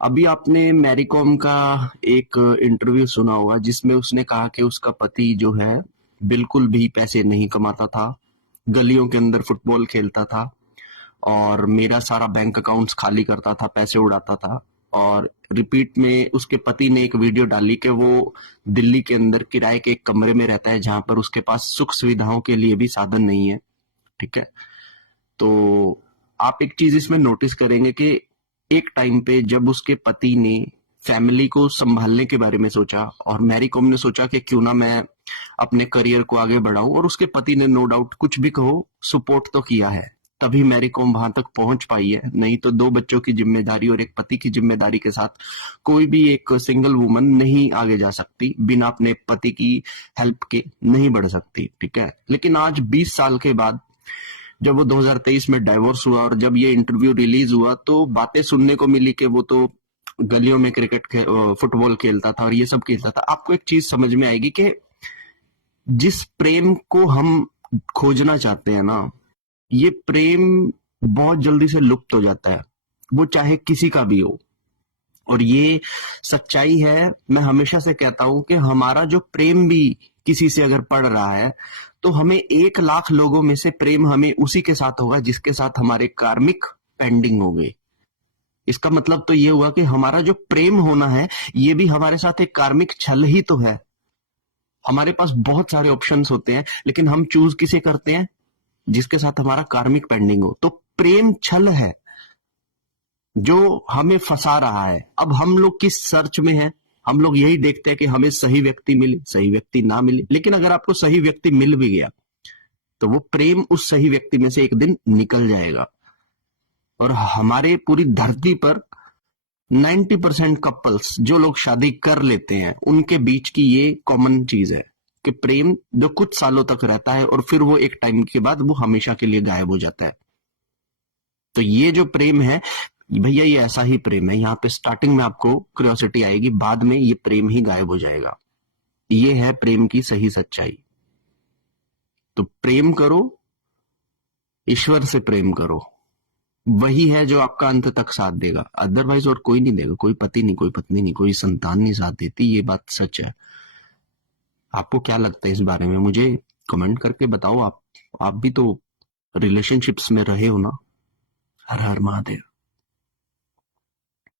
अभी आपने Mary com का एक इंटरव्यू सुना होगा जिसमें उसने कहा कि उसका पति जो है बिल्कुल भी पैसे नहीं कमाता था, गलियों के अंदर फुटबॉल खेलता था और मेरा सारा बैंक अकाउंट्स खाली करता था, पैसे उड़ाता था। और रिपीट में उसके पति ने एक वीडियो डाली कि वो दिल्ली के अंदर किराए के एक कमरे में रहता है जहां पर उसके पास सुख सुविधाओं के लिए भी साधन नहीं है। ठीक है। तो आप एक चीज इसमें नोटिस करेंगे कि एक टाइम पे जब उसके पति ने फैमिली को संभालने के बारे में सोचा और मैरी कॉम ने सोचा कि क्यों ना मैं अपने करियर को आगे बढ़ाऊं, और उसके पति ने नो डाउट कुछ भी कहो सपोर्ट तो किया है, तभी मैरी कॉम वहां तक पहुंच पाई है। नहीं तो दो बच्चों की जिम्मेदारी और एक पति की जिम्मेदारी के साथ कोई भी एक सिंगल वुमन नहीं आगे जा सकती, बिना अपने पति की हेल्प के नहीं बढ़ सकती। ठीक है। लेकिन आज 20 साल के बाद जब वो 2023 में डाइवोर्स हुआ और जब ये इंटरव्यू रिलीज हुआ तो बातें सुनने को मिली कि वो तो गलियों में फुटबॉल खेलता था और ये सब खेलता था। आपको एक चीज समझ में आएगी कि जिस प्रेम को हम खोजना चाहते हैं ना, ये प्रेम बहुत जल्दी से लुप्त हो जाता है, वो चाहे किसी का भी हो। और ये सच्चाई है। मैं हमेशा से कहता हूं कि हमारा जो प्रेम भी किसी से अगर पड़ रहा है तो हमें 1 लाख लोगों में से प्रेम हमें उसी के साथ होगा जिसके साथ हमारे कार्मिक पेंडिंग हो गए। इसका मतलब तो ये हुआ कि हमारा जो प्रेम होना है ये भी हमारे साथ एक कार्मिक छल ही तो है। हमारे पास बहुत सारे ऑप्शंस होते हैं लेकिन हम चूज किसे करते हैं? जिसके साथ हमारा कार्मिक पेंडिंग हो। तो प्रेम छल है जो हमें फंसा रहा है। अब हम लोग किस सर्च में हैं? हम लोग यही देखते हैं कि हमें सही व्यक्ति मिले, सही व्यक्ति ना मिले। लेकिन अगर आपको सही व्यक्ति मिल भी गया तो वो प्रेम उस सही व्यक्ति में से एक दिन निकल जाएगा। और हमारे पूरी धरती पर 90% कपल्स जो लोग शादी कर लेते हैं उनके बीच की ये कॉमन चीज है कि प्रेम जो कुछ सालों तक रहता है और फिर वो एक टाइम के बाद वो हमेशा के लिए गायब हो जाता है। तो ये जो प्रेम है भैया, ये ऐसा ही प्रेम है। यहाँ पे स्टार्टिंग में आपको क्यूरियोसिटी आएगी, बाद में ये प्रेम ही गायब हो जाएगा। ये है प्रेम की सही सच्चाई। तो प्रेम करो, ईश्वर से प्रेम करो, वही है जो आपका अंत तक साथ देगा। अदरवाइज और कोई नहीं देगा। कोई पति नहीं, कोई पत्नी नहीं, कोई संतान नहीं साथ देती। ये बात सच है। आपको क्या लगता है इस बारे में? मुझे कमेंट करके बताओ। आप भी तो रिलेशनशिप्स में रहे हो ना। हर हर महादेव।